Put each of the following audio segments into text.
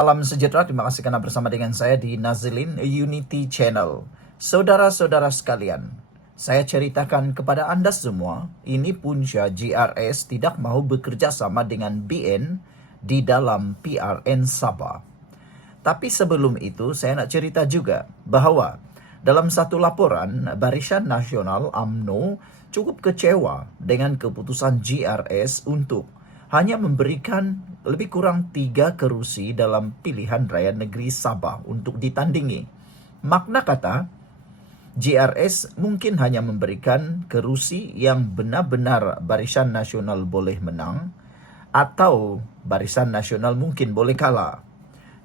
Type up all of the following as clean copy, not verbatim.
Salam sejahtera, terima kasih karena bersama dengan saya di Nazilin Unity Channel. Saudara-saudara sekalian, saya ceritakan kepada Anda semua, ini punca GRS tidak mau bekerja sama dengan BN di dalam PRN Sabah. Tapi sebelum itu, saya nak cerita juga bahwa dalam satu laporan, Barisan Nasional UMNO cukup kecewa dengan keputusan GRS untuk hanya memberikan lebih kurang 3 kerusi dalam pilihan raya negeri Sabah untuk ditandingi. Makna kata, GRS mungkin hanya memberikan kerusi yang benar-benar Barisan Nasional boleh menang, atau Barisan Nasional mungkin boleh kalah.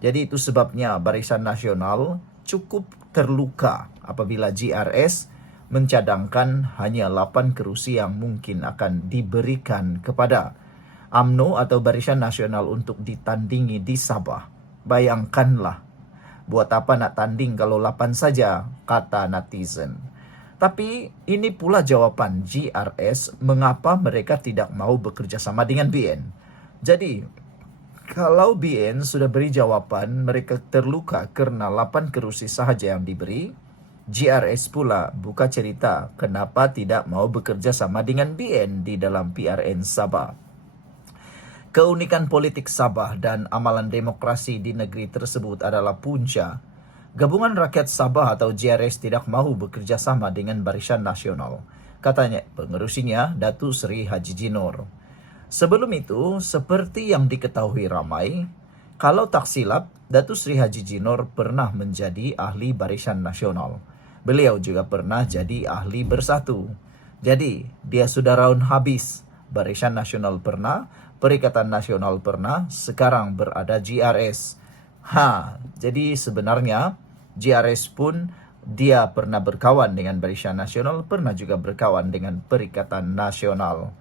Jadi itu sebabnya Barisan Nasional cukup terluka apabila GRS mencadangkan hanya 8 kerusi yang mungkin akan diberikan kepada UMNO atau Barisan Nasional untuk ditandingi di Sabah. Bayangkanlah, buat apa nak tanding kalau 8 saja, kata netizen. Tapi ini pula jawaban GRS mengapa mereka tidak mau bekerja sama dengan BN. Jadi, kalau BN sudah beri jawaban mereka terluka karena 8 kerusi sahaja yang diberi, GRS pula buka cerita kenapa tidak mau bekerja sama dengan BN di dalam PRN Sabah. Keunikan politik Sabah dan amalan demokrasi di negeri tersebut adalah punca. Gabungan Rakyat Sabah atau GRS tidak mahu bekerja sama dengan Barisan Nasional, katanya pengerusinya Datuk Seri Haji Jinor. Sebelum itu, seperti yang diketahui ramai, kalau tak silap, Datuk Seri Haji Jinor pernah menjadi ahli Barisan Nasional. Beliau juga pernah jadi ahli Bersatu. Jadi, dia sudah raun habis. Barisan Nasional pernah, Perikatan Nasional pernah, sekarang berada GRS. Jadi sebenarnya GRS pun dia pernah berkawan dengan Barisan Nasional, pernah juga berkawan dengan Perikatan Nasional.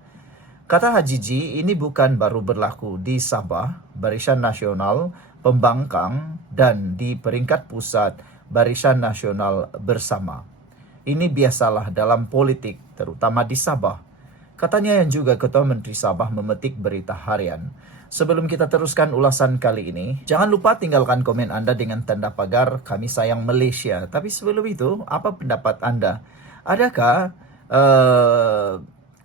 Kata Haji Ji, ini bukan baru berlaku di Sabah, Barisan Nasional, pembangkang, dan di peringkat pusat Barisan Nasional bersama. Ini biasalah dalam politik, terutama di Sabah. Katanya yang juga Ketua Menteri Sabah memetik berita harian. Sebelum kita teruskan ulasan kali ini, jangan lupa tinggalkan komen Anda dengan tanda pagar Kami Sayang Malaysia. Tapi sebelum itu, apa pendapat Anda? Adakah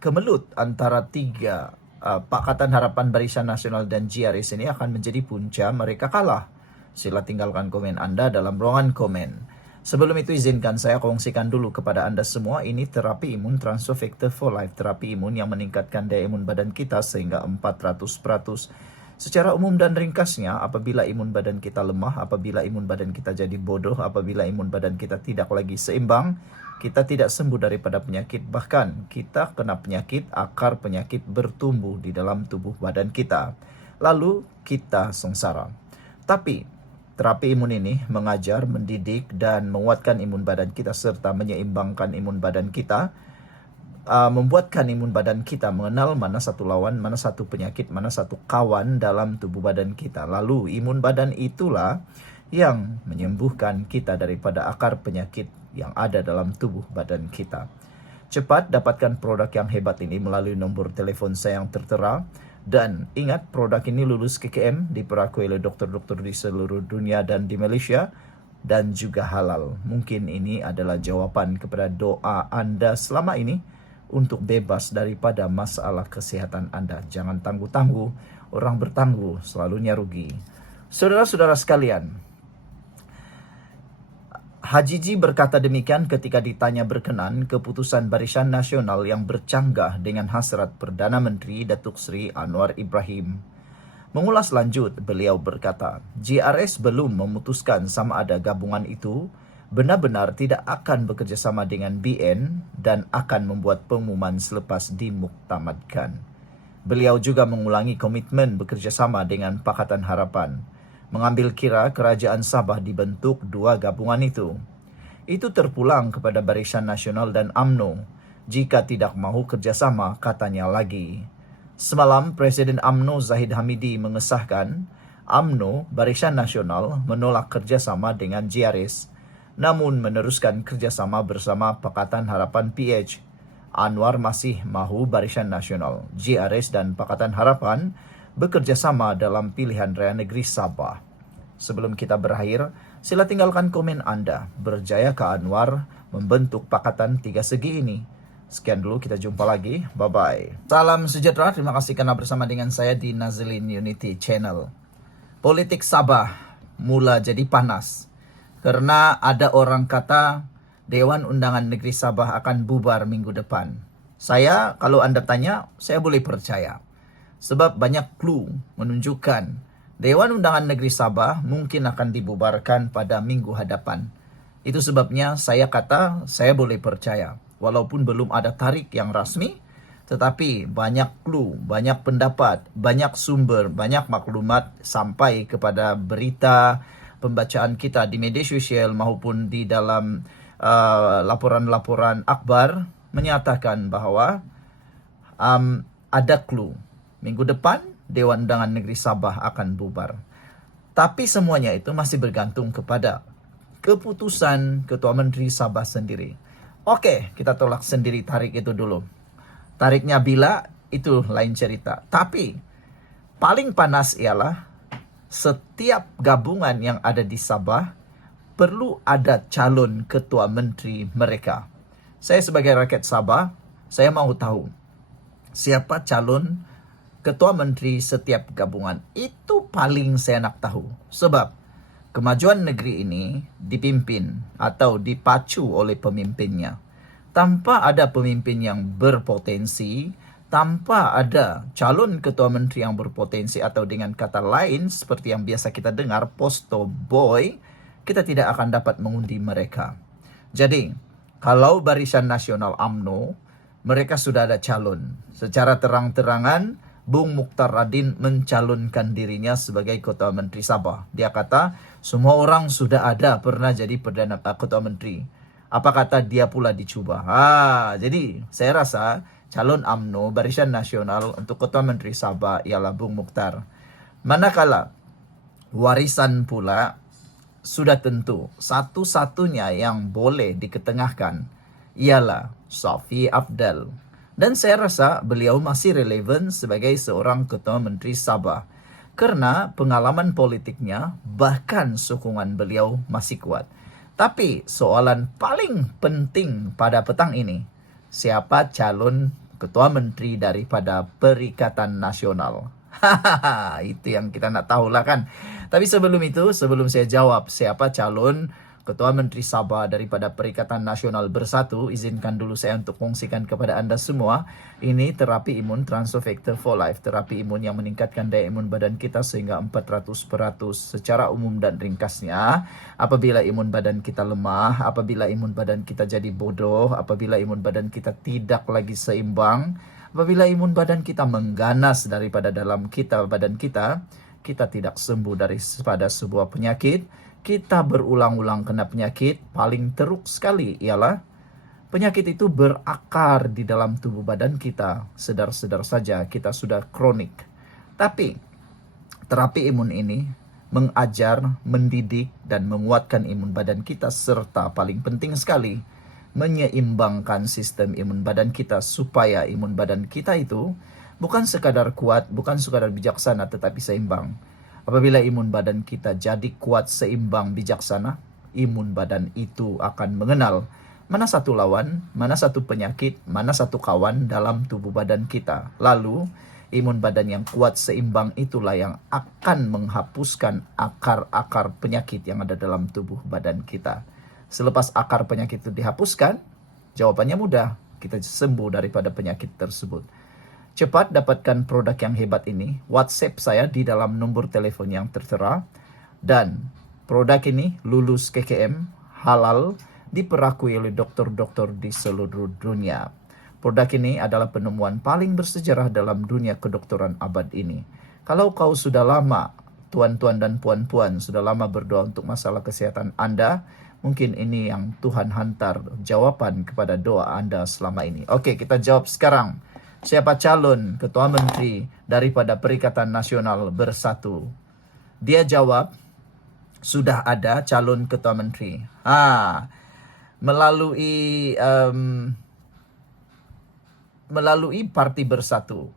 kemelut antara tiga Pakatan Harapan Barisan Nasional dan GRS ini akan menjadi punca mereka kalah? Sila tinggalkan komen Anda dalam ruangan komen. Sebelum itu izinkan saya kongsikan dulu kepada Anda semua, ini terapi imun Transfer Factor for Life, terapi imun yang meningkatkan daya imun badan kita sehingga 400%. Secara umum dan ringkasnya, apabila imun badan kita lemah, apabila imun badan kita jadi bodoh, apabila imun badan kita tidak lagi seimbang, kita tidak sembuh daripada penyakit, bahkan kita kena penyakit, akar penyakit bertumbuh di dalam tubuh badan kita. Lalu kita sengsara. Tapi terapi imun ini mengajar, mendidik, dan menguatkan imun badan kita serta menyeimbangkan imun badan kita, membuatkan imun badan kita mengenal mana satu lawan, mana satu penyakit, mana satu kawan dalam tubuh badan kita. Lalu imun badan itulah yang menyembuhkan kita daripada akar penyakit yang ada dalam tubuh badan kita. Cepat dapatkan produk yang hebat ini melalui nombor telefon saya yang tertera. Dan ingat, produk ini lulus KKM, diperakui oleh dokter-dokter di seluruh dunia dan di Malaysia, dan juga halal. Mungkin ini adalah jawaban kepada doa Anda selama ini untuk bebas daripada masalah kesehatan Anda. Jangan tangguh-tangguh, orang bertangguh selalunya rugi. Saudara-saudara sekalian, Haji Ji berkata demikian ketika ditanya berkenan keputusan Barisan Nasional yang bercanggah dengan hasrat Perdana Menteri Datuk Seri Anwar Ibrahim. Mengulas lanjut, beliau berkata, GRS belum memutuskan sama ada gabungan itu benar-benar tidak akan bekerjasama dengan BN dan akan membuat pengumuman selepas dimuktamadkan. Beliau juga mengulangi komitmen bekerjasama dengan Pakatan Harapan, mengambil kira kerajaan Sabah dibentuk 2 gabungan itu. Itu terpulang kepada Barisan Nasional dan UMNO. Jika tidak mahu kerjasama, katanya lagi. Semalam, Presiden UMNO Zahid Hamidi mengesahkan UMNO Barisan Nasional menolak kerjasama dengan GRS, namun meneruskan kerjasama bersama Pakatan Harapan PH. Anwar masih mahu Barisan Nasional, GRS dan Pakatan Harapan bekerja sama dalam pilihan raya negeri Sabah. Sebelum kita berakhir, sila tinggalkan komen Anda. Berjayakah Anwar membentuk pakatan tiga segi ini? Sekian dulu, kita jumpa lagi. Bye-bye. Salam sejahtera, terima kasih karena bersama dengan saya di Nazilin Unity Channel. Politik Sabah mula jadi panas karena ada orang kata Dewan Undangan Negeri Sabah akan bubar minggu depan. Saya, kalau Anda tanya, saya boleh percaya. Sebab banyak clue menunjukkan Dewan Undangan Negeri Sabah mungkin akan dibubarkan pada minggu hadapan. Itu sebabnya saya kata saya boleh percaya. Walaupun belum ada tarik yang rasmi, tetapi banyak clue, banyak pendapat, banyak sumber, banyak maklumat sampai kepada berita pembacaan kita di media sosial maupun di dalam laporan-laporan akhbar menyatakan bahwa ada clue. Minggu depan Dewan Undangan Negeri Sabah akan bubar. Tapi semuanya itu masih bergantung kepada keputusan Ketua Menteri Sabah sendiri. Oke, kita tolak sendiri tarik itu dulu. Tariknya bila, itu lain cerita. Tapi paling panas ialah setiap gabungan yang ada di Sabah perlu ada calon ketua menteri mereka. Saya sebagai rakyat Sabah, saya mau tahu siapa calon ketua menteri setiap gabungan. Itu paling saya nak tahu. Sebab kemajuan negeri ini dipimpin atau dipacu oleh pemimpinnya. Tanpa ada pemimpin yang berpotensi, tanpa ada calon ketua menteri yang berpotensi, atau dengan kata lain seperti yang biasa kita dengar, posto boy, kita tidak akan dapat mengundi mereka. Jadi, kalau Barisan Nasional UMNO, mereka sudah ada calon. Secara terang-terangan, Bung Mukhtar Radin mencalonkan dirinya sebagai Ketua Menteri Sabah. Dia kata, semua orang sudah ada pernah jadi Perdana Ketua Menteri. Apa kata dia pula dicuba? Jadi saya rasa calon UMNO Barisan Nasional untuk Ketua Menteri Sabah ialah Bung Mukhtar. Manakala warisan pula sudah tentu satu-satunya yang boleh diketengahkan ialah Shafie Apdal. Dan saya rasa beliau masih relevan sebagai seorang Ketua Menteri Sabah. Karena pengalaman politiknya, bahkan sokongan beliau masih kuat. Tapi soalan paling penting pada petang ini, siapa calon Ketua Menteri daripada Perikatan Nasional? Itu yang kita nak tahu lah kan. Tapi sebelum itu, sebelum saya jawab siapa calon Ketua Menteri Sabah daripada Perikatan Nasional Bersatu, izinkan dulu saya untuk kongsikan kepada Anda semua. Ini terapi imun Transfer Factor for Life. Terapi imun yang meningkatkan daya imun badan kita sehingga 400% secara umum dan ringkasnya. Apabila imun badan kita lemah, apabila imun badan kita jadi bodoh, apabila imun badan kita tidak lagi seimbang, apabila imun badan kita mengganas daripada dalam badan kita, kita tidak sembuh daripada sebuah penyakit. Kita berulang-ulang kena penyakit, paling teruk sekali ialah penyakit itu berakar di dalam tubuh badan kita. Sedar-sedar saja kita sudah kronik. Tapi terapi imun ini mengajar, mendidik, dan menguatkan imun badan kita, serta paling penting sekali menyeimbangkan sistem imun badan kita supaya imun badan kita itu bukan sekadar kuat, bukan sekadar bijaksana, tetapi seimbang. Apabila imun badan kita jadi kuat, seimbang, bijaksana, imun badan itu akan mengenal mana satu lawan, mana satu penyakit, mana satu kawan dalam tubuh badan kita. Lalu, imun badan yang kuat, seimbang itulah yang akan menghapuskan akar-akar penyakit yang ada dalam tubuh badan kita. Selepas akar penyakit itu dihapuskan, jawabannya mudah, kita sembuh daripada penyakit tersebut. Cepat dapatkan produk yang hebat ini. WhatsApp saya di dalam nombor telepon yang tertera. Dan produk ini lulus KKM, halal, diperakui oleh dokter-dokter di seluruh dunia. Produk ini adalah penemuan paling bersejarah dalam dunia kedokteran abad ini. Kalau kau sudah lama, tuan-tuan dan puan-puan, sudah lama berdoa untuk masalah kesehatan Anda, mungkin ini yang Tuhan hantar jawaban kepada doa Anda selama ini. Oke, kita jawab sekarang. Siapa calon Ketua Menteri daripada Perikatan Nasional Bersatu? Dia jawab, sudah ada calon Ketua Menteri. Melalui Parti Bersatu.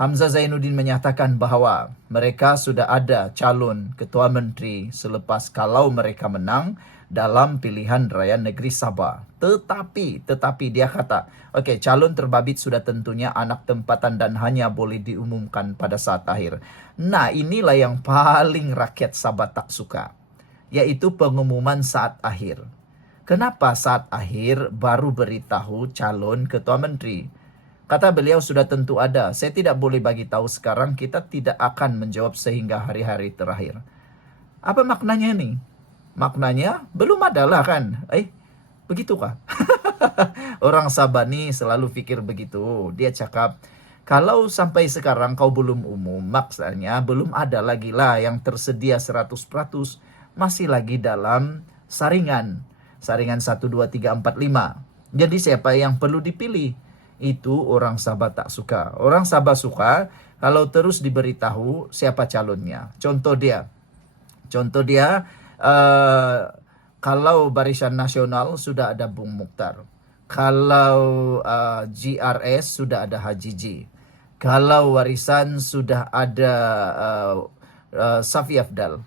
Hamzah Zainuddin menyatakan bahwa mereka sudah ada calon ketua menteri selepas kalau mereka menang dalam pilihan raya negeri Sabah. Tetapi dia kata, oke, calon terbabit sudah tentunya anak tempatan dan hanya boleh diumumkan pada saat akhir. Nah, inilah yang paling rakyat Sabah tak suka, yaitu pengumuman saat akhir. Kenapa saat akhir baru beritahu calon ketua menteri? Kata beliau sudah tentu ada. Saya tidak boleh bagi tahu sekarang, kita tidak akan menjawab sehingga hari-hari terakhir. Apa maknanya nih? Maknanya belum ada lah kan? Begitukah? Orang Sabah nih selalu pikir begitu. Dia cakap, kalau sampai sekarang kau belum umum, maksudnya belum ada lagi lah yang tersedia 100%. Masih lagi dalam saringan. Saringan 1, 2, 3, 4, 5. Jadi siapa yang perlu dipilih? Itu orang Sabah tak suka. Orang Sabah suka kalau terus diberitahu siapa calonnya. Contoh dia, kalau Barisan Nasional sudah ada Bung Mukhtar. Kalau GRS sudah ada Haji G. Kalau Warisan sudah ada Safi Afdal.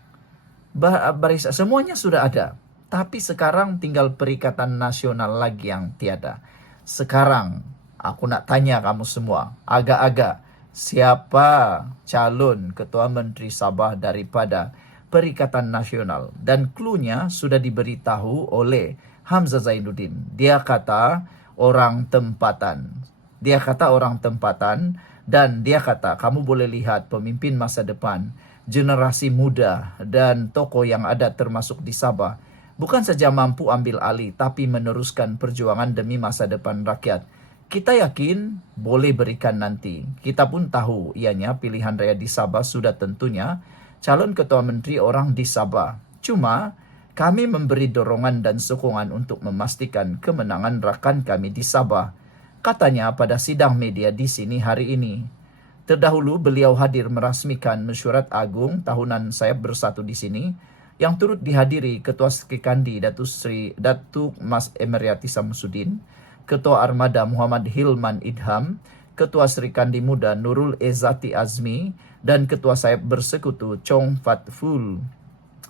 Barisan semuanya sudah ada. Tapi sekarang tinggal Perikatan Nasional lagi yang tiada. Sekarang aku nak tanya kamu semua, agak-agak, siapa calon ketua menteri Sabah daripada Perikatan Nasional? Dan cluenya sudah diberitahu oleh Hamzah Zainuddin. Dia kata orang tempatan. Dan dia kata, kamu boleh lihat pemimpin masa depan, generasi muda dan tokoh yang ada termasuk di Sabah, bukan saja mampu ambil alih, tapi meneruskan perjuangan demi masa depan rakyat. Kita yakin boleh berikan nanti. Kita pun tahu ianya pilihan raya di Sabah sudah tentunya calon ketua menteri orang di Sabah. Cuma kami memberi dorongan dan sokongan untuk memastikan kemenangan rakan kami di Sabah. Katanya pada sidang media di sini hari ini. Terdahulu beliau hadir merasmikan mesyuarat agung tahunan Sayap Bersatu di sini yang turut dihadiri Ketua Sekikandi Datuk Mas Emeriati Samsudin, Ketua Armada Muhammad Hilman Idham, Ketua Serikandi Muda Nurul Ezati Azmi, dan Ketua Sayap Bersekutu Chong Fat Ful.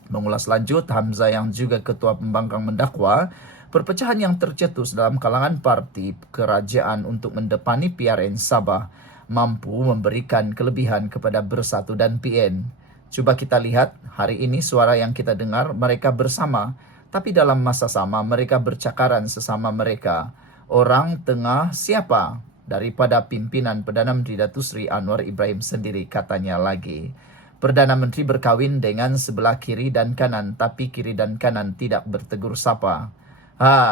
Mengulas lanjut, Hamzah yang juga Ketua Pembangkang mendakwa, perpecahan yang tercetus dalam kalangan parti kerajaan untuk mendepani PRN Sabah mampu memberikan kelebihan kepada Bersatu dan PN. Coba kita lihat, hari ini suara yang kita dengar, mereka bersama, tapi dalam masa sama mereka bercakaran sesama mereka. Orang tengah siapa? Daripada pimpinan Perdana Menteri Datuk Seri Anwar Ibrahim sendiri, katanya lagi. Perdana Menteri berkahwin dengan sebelah kiri dan kanan, tapi kiri dan kanan tidak bertegur sapa.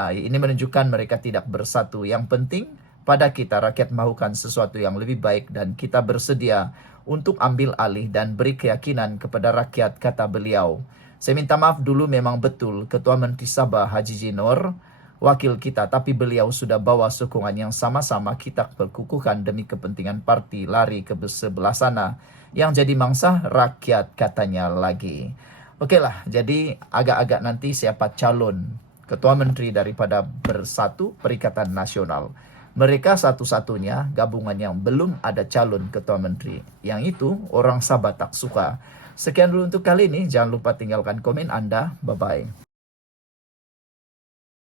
Ini menunjukkan mereka tidak bersatu. Yang penting pada kita rakyat mahukan sesuatu yang lebih baik dan kita bersedia untuk ambil alih dan beri keyakinan kepada rakyat, kata beliau. Saya minta maaf dulu, memang betul Ketua Menteri Sabah Haji Jinor wakil kita, tapi beliau sudah bawa sokongan yang sama-sama kita perkukuhkan demi kepentingan parti lari ke sebelah sana yang jadi mangsa rakyat, katanya lagi. Okeylah, jadi agak-agak nanti siapa calon Ketua Menteri daripada Bersatu Perikatan Nasional. Mereka satu-satunya gabungan yang belum ada calon Ketua Menteri. Yang itu orang Sabah tak suka. Sekian dulu untuk kali ini. Jangan lupa tinggalkan komen Anda. Bye-bye.